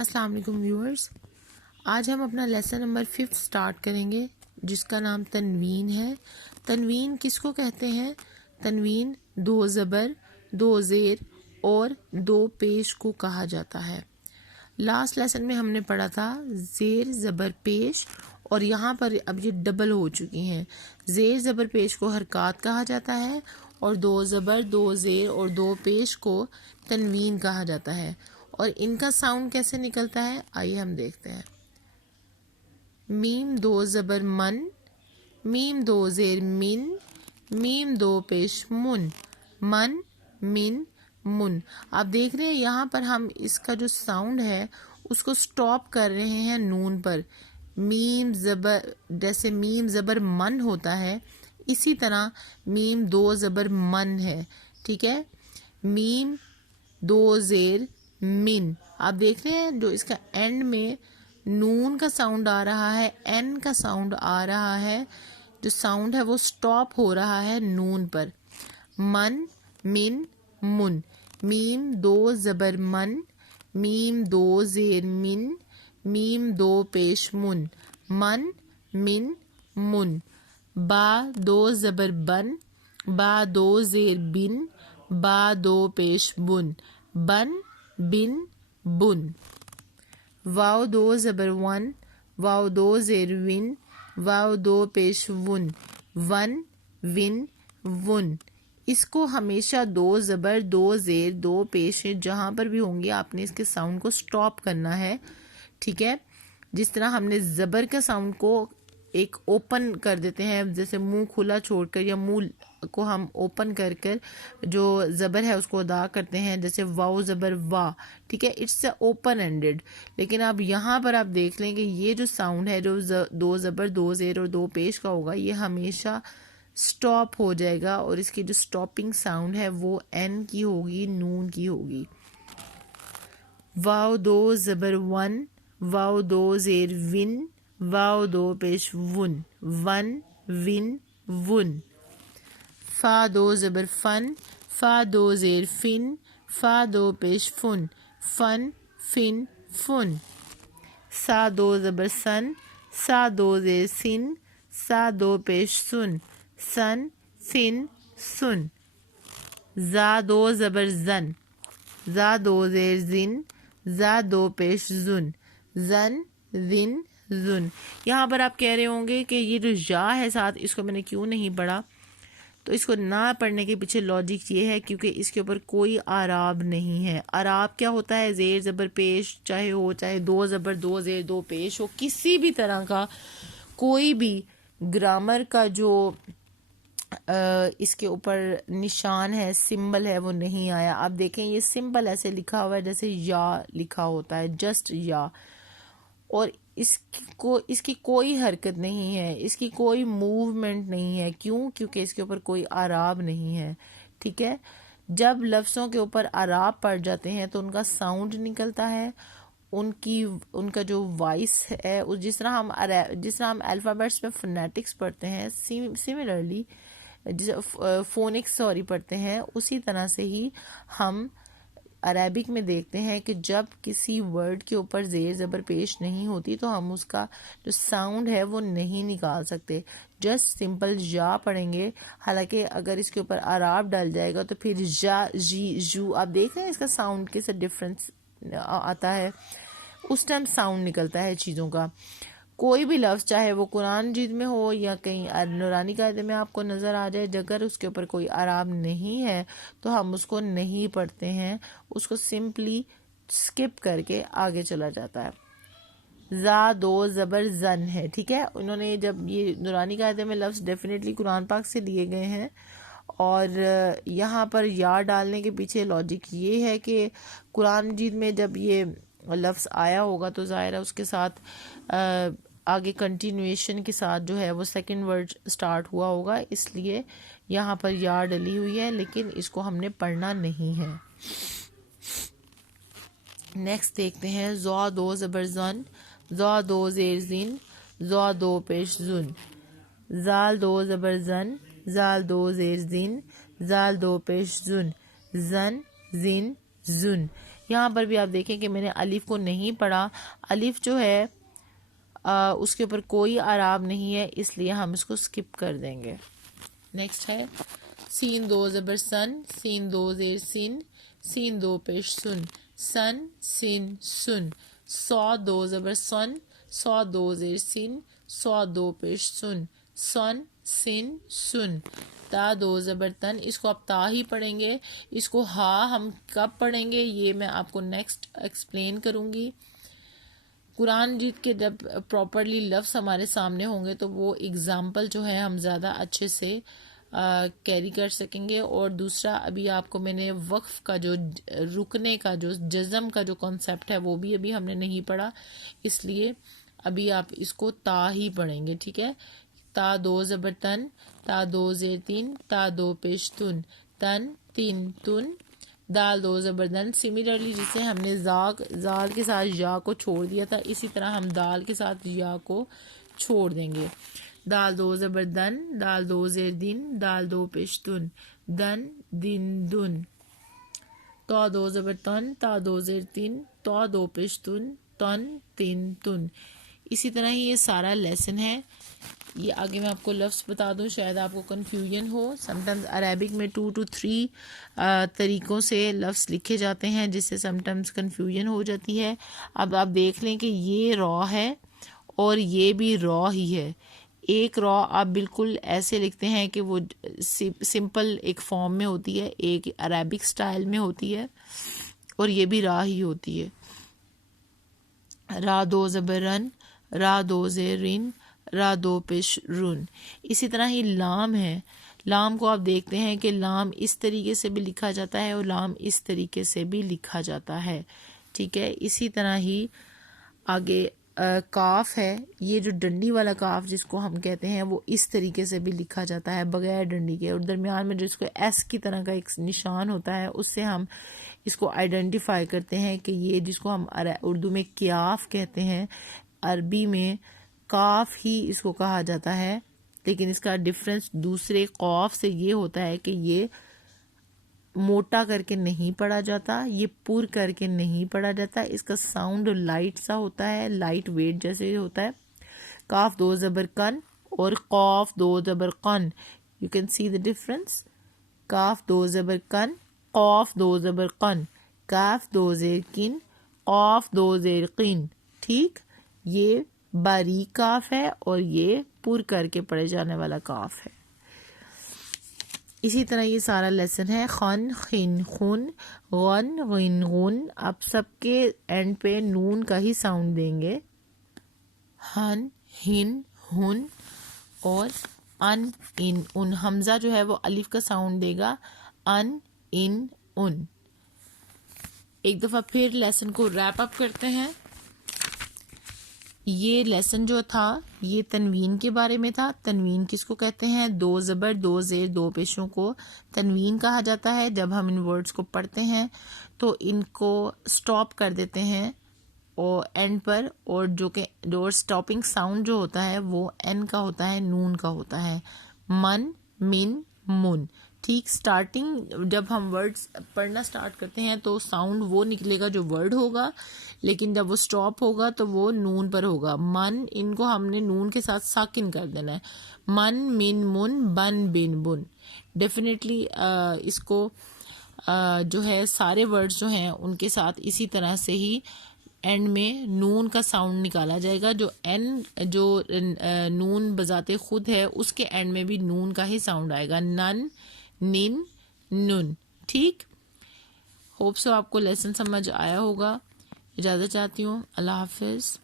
السلام علیکم ویورز، آج ہم اپنا لیسن نمبر 5 سٹارٹ کریں گے جس کا نام تنوین ہے۔ تنوین کس کو کہتے ہیں؟ تنوین 2 زبر، 2 زیر اور 2 پیش کو کہا جاتا ہے۔ لاسٹ لیسن میں ہم نے پڑھا تھا زیر زبر پیش، اور یہاں پر اب یہ ڈبل ہو چکی ہیں۔ زیر زبر پیش کو حرکات کہا جاتا ہے اور 2 زبر، 2 زیر اور 2 پیش کو تنوین کہا جاتا ہے۔ اور ان کا ساؤنڈ کیسے نکلتا ہے آئیے ہم دیکھتے ہیں۔ میم 2 زبر من، میم 2 زیر من، میم 2 پیش من، من من من۔ آپ دیکھ رہے ہیں یہاں پر ہم اس کا جو ساؤنڈ ہے اس کو سٹاپ کر رہے ہیں نون پر۔ میم زبر، جیسے میم زبر من ہوتا ہے اسی طرح میم 2 زبر من ہے، ٹھیک ہے۔ میم 2 زیر من، آپ دیکھ رہے ہیں جو اس کا اینڈ میں نون کا ساؤنڈ آ رہا ہے، این کا ساؤنڈ آ رہا ہے، جو ساؤنڈ ہے وہ سٹاپ ہو رہا ہے نون پر۔ من من من، میم 2 زبر من، میم 2 زیر من، میم 2 پیش من، من من من۔ با 2 زبر بن، با 2 زیر بن، با 2 پیش بن، بن بن بن۔ واو 2 زبر ون، واو 2 زیر ون، واو 2 پیش ون، ون ون ون۔ اس کو ہمیشہ 2 زبر، 2 زیر، 2 پیش جہاں پر بھی ہوں گے آپ نے اس کے ساؤنڈ کو سٹاپ کرنا ہے، ٹھیک ہے۔ جس طرح ہم نے زبر کا ساؤنڈ کو ایک اوپن کر دیتے ہیں، جیسے منہ کھلا چھوڑ کر یا منہ کو ہم اوپن کر کر جو زبر ہے اس کو ادا کرتے ہیں، جیسے واو زبر وا، ٹھیک ہے، اٹس اوپن اینڈڈ۔ لیکن اب یہاں پر آپ دیکھ لیں کہ یہ جو ساؤنڈ ہے جو 2 زبر، 2 زیر اور 2 پیش کا ہوگا یہ ہمیشہ سٹاپ ہو جائے گا، اور اس کی جو سٹاپنگ ساؤنڈ ہے وہ این کی ہوگی، نون کی ہوگی۔ واو 2 زبر ون، واو 2 زیر ون، واو 2 پیش ون، ون ون ون۔ فا 2 زبر فن، فا 2 زیر فن، فا 2 پیش فن، فن فن فن۔ سا 2 زبر سن، سا 2 زیر سن، سا 2 پیش سن، سن سن سن۔ زا 2 زبر زن، زا 2 زیر زن، زا 2 پیش زن، زن زن زن۔ یہاں پر آپ کہہ رہے ہوں گے کہ یہ جو یا ہے ساتھ اس کو میں نے کیوں نہیں پڑھا، تو اس کو نہ پڑھنے کے پیچھے لاجک یہ ہے کیونکہ اس کے اوپر کوئی اعراب نہیں ہے۔ اعراب کیا ہوتا ہے؟ زیر زبر پیش چاہے ہو، چاہے 2 زبر 2 زیر 2 پیش ہو، کسی بھی طرح کا کوئی بھی گرامر کا جو اس کے اوپر نشان ہے، سمبل ہے، وہ نہیں آیا۔ آپ دیکھیں یہ سمبل ایسے لکھا ہوا ہے جیسے یا لکھا ہوتا ہے، جسٹ یا، اور اس کی کوئی حرکت نہیں ہے، اس کی کوئی موومنٹ نہیں ہے۔ کیوں؟ کیونکہ اس کے اوپر کوئی اعراب نہیں ہے، ٹھیک ہے۔ جب لفظوں کے اوپر اعراب پڑ جاتے ہیں تو ان کا ساؤنڈ نکلتا ہے، ان کا جو وائس ہے، جس طرح ہم الفابیٹس میں فونیٹکس پڑھتے ہیں، سملرلی فونکس پڑھتے ہیں، اسی طرح سے ہی ہم عربک میں دیکھتے ہیں کہ جب کسی ورڈ کے اوپر زیر زبر پیش نہیں ہوتی تو ہم اس کا جو ساؤنڈ ہے وہ نہیں نکال سکتے، جسٹ سمپل یا پڑھیں گے۔ حالانکہ اگر اس کے اوپر اعراب ڈال جائے گا تو پھر جا جی جو، آپ دیکھ رہے ہیں اس کا ساؤنڈ کیسے ڈفرینس آتا ہے، اس ٹائم ساؤنڈ نکلتا ہے چیزوں کا۔ کوئی بھی لفظ چاہے وہ قرآن مجید میں ہو یا کہیں نورانی قاعدے میں آپ کو نظر آ جائے، اگر اس کے اوپر کوئی اعراب نہیں ہے تو ہم اس کو نہیں پڑھتے ہیں، اس کو سمپلی سکپ کر کے آگے چلا جاتا ہے۔ زا 2 زبر زن ہے، ٹھیک ہے۔ انہوں نے جب یہ نورانی قاعدے میں لفظ ڈیفینیٹلی قرآن پاک سے لیے گئے ہیں، اور یہاں پر یا ڈالنے کے پیچھے لاجک یہ ہے کہ قرآن مجید میں جب یہ لفظ آیا ہوگا تو ظاہر ہے اس کے ساتھ آگے کنٹینویشن کے ساتھ جو ہے وہ سیکنڈ ورڈ سٹارٹ ہوا ہوگا، اس لیے یہاں پر یا ڈلی ہوئی ہے، لیکن اس کو ہم نے پڑھنا نہیں ہے۔ نیکسٹ دیکھتے ہیں زا 2 زبر زن، زا 2 زیر زن، زا 2 پیش زن۔ زال 2 زبر زن، زال 2 زیر زن، زال 2 پیش زن، زن زن زن۔ یہاں پر بھی آپ دیکھیں کہ میں نے الف کو نہیں پڑھا. الف جو ہے اس کے اوپر کوئی اعراب نہیں ہے، اس لیے ہم اس کو سکپ کر دیں گے. نیکسٹ ہے سین دو زبر سن، سین دو زیر سن، سین دو پیش سن، سن سن سن. سو دو زبر سن، سو دو زیر سن، سو دو پیش سن، سن سن سن. تا دو زبر تن، اس کو آپ تا ہی پڑھیں گے. اس کو ہا ہم کب پڑھیں گے یہ میں آپ کو نیکسٹ ایکسپلین کروں گی. قرآن جیت کے جب پراپرلی لفظ ہمارے سامنے ہوں گے تو وہ اگزامپل جو ہے ہم زیادہ اچھے سے کیری کر سکیں گے. اور دوسرا ابھی آپ کو میں نے وقف کا جو رکنے کا جو جزم کا جو کانسیپٹ ہے وہ بھی ابھی ہم نے نہیں پڑھا، اس لیے ابھی آپ اس کو تا ہی پڑھیں گے. ٹھیک ہے. تا دو زبر تن، تا دو زیر تین، تا دو پیش تن، تن تین تن. دال دو زبر دن. سملرلی جسے ہم نے زال کے ساتھ یا کو چھوڑ دیا تھا، اسی طرح ہم دال کے ساتھ یا کو چھوڑ دیں گے. دال دو زبر دن، دال دو زیر دن، دال دو پیش تن، دن دن دن. تو دو زبر تن، تا دو زیر تین، تو دو پیش تن، تن تین تن. اسی طرح ہی یہ سارا لیسن ہے. یہ آگے میں آپ کو لفظ بتا دوں، شاید آپ کو کنفیوژن ہو. سم ٹائمز عربک میں 2 to 3 طریقوں سے لفظ لکھے جاتے ہیں جس سے سم ٹائمز کنفیوژن ہو جاتی ہے. اب آپ دیکھ لیں کہ یہ را ہے اور یہ بھی را ہی ہے. ایک را آپ بالکل ایسے لکھتے ہیں کہ وہ سمپل ایک فارم میں ہوتی ہے، ایک عربک سٹائل میں ہوتی ہے، اور یہ بھی را ہی ہوتی ہے. را دو زبر رن، را دو زیر رن، را دو پیش رن. اسی طرح ہی لام ہے. لام کو آپ دیکھتے ہیں کہ لام اس طریقے سے بھی لکھا جاتا ہے اور لام اس طریقے سے بھی لکھا جاتا ہے. ٹھیک ہے. اسی طرح ہی آگے کاف ہے. یہ جو ڈنڈی والا کاف جس کو ہم کہتے ہیں وہ اس طریقے سے بھی لکھا جاتا ہے بغیر ڈنڈی کے، اور درمیان میں جس کو ایس کی طرح کا ایک نشان ہوتا ہے اس سے ہم اس کو آئیڈینٹیفائی کرتے ہیں کہ یہ جس کو ہم اردو میں کیاف کہتے ہیں، عربی میں کاف ہی اس کو کہا جاتا ہے. لیکن اس کا ڈفرنس دوسرے قاف سے یہ ہوتا ہے کہ یہ موٹا کر کے نہیں پڑھا جاتا، یہ پر کر کے نہیں پڑھا جاتا. اس کا ساؤنڈ لائٹ سا ہوتا ہے، لائٹ ویٹ جیسے ہوتا ہے. کاف دو زبر کن اور قاف دو زبر قن. You can see the difference. کاف دو زبر کن، قاف دو زبر قن، کاف دو زیر کن، قاف دو زیر قن. ٹھیک. یہ باریک کاف ہے اور یہ پر کر کے پڑھے جانے والا کاف ہے. اسی طرح یہ سارا لیسن ہے. خن خن خن، غن غن غن. آپ سب کے اینڈ پہ نون کا ہی ساؤنڈ دیں گے. ہن ہن ہن اور ان ان ان. حمزہ جو ہے وہ الف کا ساؤنڈ دے گا. ان ان ان. ایک دفعہ پھر لیسن کو ریپ اپ کرتے ہیں. یہ لیسن جو تھا یہ تنوین کے بارے میں تھا. تنوین کس کو کہتے ہیں؟ دو زبر دو زیر دو پیشوں کو تنوین کہا جاتا ہے. جب ہم ان ورڈز کو پڑھتے ہیں تو ان کو سٹاپ کر دیتے ہیں اور اینڈ پر، اور جو سٹاپنگ ساؤنڈ جو ہوتا ہے وہ این کا ہوتا ہے، نون کا ہوتا ہے. من من من. ٹھیک. سٹارٹنگ جب ہم ورڈز پڑھنا سٹارٹ کرتے ہیں تو ساؤنڈ وہ نکلے گا جو ورڈ ہوگا، لیکن جب وہ سٹاپ ہوگا تو وہ نون پر ہوگا. من، ان کو ہم نے نون کے ساتھ ساکن کر دینا ہے. من من من، بن بن بن. ڈیفینیٹلی اس کو جو ہے سارے ورڈز جو ہیں ان کے ساتھ اسی طرح سے ہی اینڈ میں نون کا ساؤنڈ نکالا جائے گا. جو نون بذات خود ہے اس کے اینڈ میں بھی نون کا ہی ساؤنڈ آئے گا. نن نن نن. ٹھیک. ہوپ سو آپ کو لیسن سمجھ آیا ہوگا. اجازت چاہتی ہوں. اللہ حافظ.